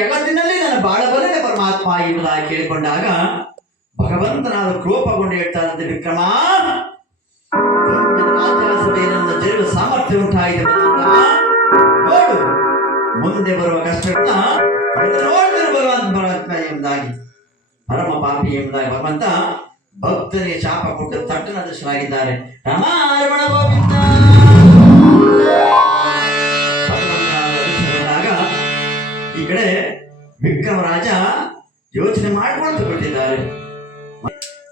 ಜಗತ್ತಿನಲ್ಲಿ ನನ್ನ ಬಾಳಬಲ್ಲನೆ ಪರಮಾತ್ಮ ಎಂಬುದಾಗಿ ಕೇಳಿಕೊಂಡಾಗ ಭಗವಂತನಾದ ಕೋಪಗೊಂಡು ಹೇಳ್ತಾರಂತೆ, ವಿಕ್ರಮ ರಾಜ್ಯಸಭೆಯನ್ನು ಜರುವ ಸಾಮರ್ಥ್ಯ ಉಂಟಾಗಿದೆ, ನೋಡು ಮುಂದೆ ಬರುವ ಕಷ್ಟಗಳನ್ನ ನೋಡ್ತಾರೆ ಭಗವಂತ ಪರಮಾತ್ಮ ಎಂಬುದಾಗಿ. ಪರಮ ಪಾಪಿ ಎಂಬುದಾಗಿ ಭಗವಂತ ಭಕ್ತನಿಗೆ ಶಾಪ ಕೊಟ್ಟು ತಟ್ಟನ ದರ್ಶನಾಗಿದ್ದಾರೆ. ರಮಾರಮಣ ಗೋವಿಂದ. ಈ ಕಡೆ ವಿಕ್ರಮರಾಜ ಯೋಚನೆ ಮಾಡಿಕೊಂಡು ಕೊಟ್ಟಿದ್ದಾರೆ.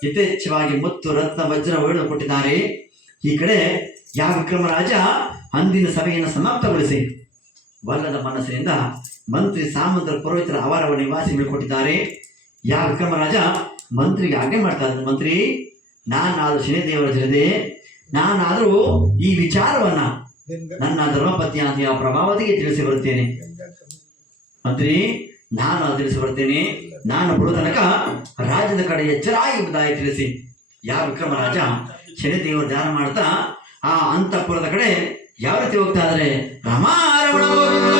ಯಥೇಚ್ಛವಾಗಿ ಮುತ್ತು ರತ್ನ ವಜ್ರವನ್ನು ಕೊಟ್ಟಿದ್ದಾರೆ. ಈ ಕಡೆ ಯಾವ ವಿಕ್ರಮರಾಜ ಅಂದಿನ ಸಭೆಯನ್ನು ಸಮಾಪ್ತಗೊಳಿಸಿ ವಲ್ಲದ ಮನಸ್ಸಿನಿಂದ ಮಂತ್ರಿ ಸಾಮಂತರ ಪುರೋಹಿತರ ಅವರವ ನಿವಾಸಿಗಳು ಕೊಟ್ಟಿದ್ದಾರೆ. ಯಾವ ವಿಕ್ರಮರಾಜ ಮಂತ್ರಿಗೆ ಆಜ್ಞೆ ಮಾಡ್ತಾ ಇದ್ದಾರೆ, ಮಂತ್ರಿ ನಾನಾದ್ರೂ ಶನಿದೇವರ ಜೊತೆ ನಾನಾದ್ರೂ ಈ ವಿಚಾರವನ್ನ ನನ್ನ ಧರ್ಮಪತ್ನಿ ಆದ ಪ್ರಭಾವತಿಗೆ ತಿಳಿಸಿ ಬರುತ್ತೇನೆ. ಮಂತ್ರಿ ನಾನು ತಿಳಿಸಿ ಬರ್ತೇನೆ, ನಾನು ಬರುವ ತನಕ ರಾಜ್ಯದ ಕಡೆ ಎಚ್ಚರ ಎಂಬುದಾಗಿ ತಿಳಿಸಿ. ಯಾವ ವಿಕ್ರಮರಾಜ ಶನಿದೇವರು ಧ್ಯಾನ ಮಾಡ್ತಾ ಆ ಅಂತಃಪುರದ ಕಡೆ ಯಾವ ರೀತಿ ಹೋಗ್ತಾ ಇದ್ರೆ, ರಮಾರಮಣ ಗೋವಿಂದ.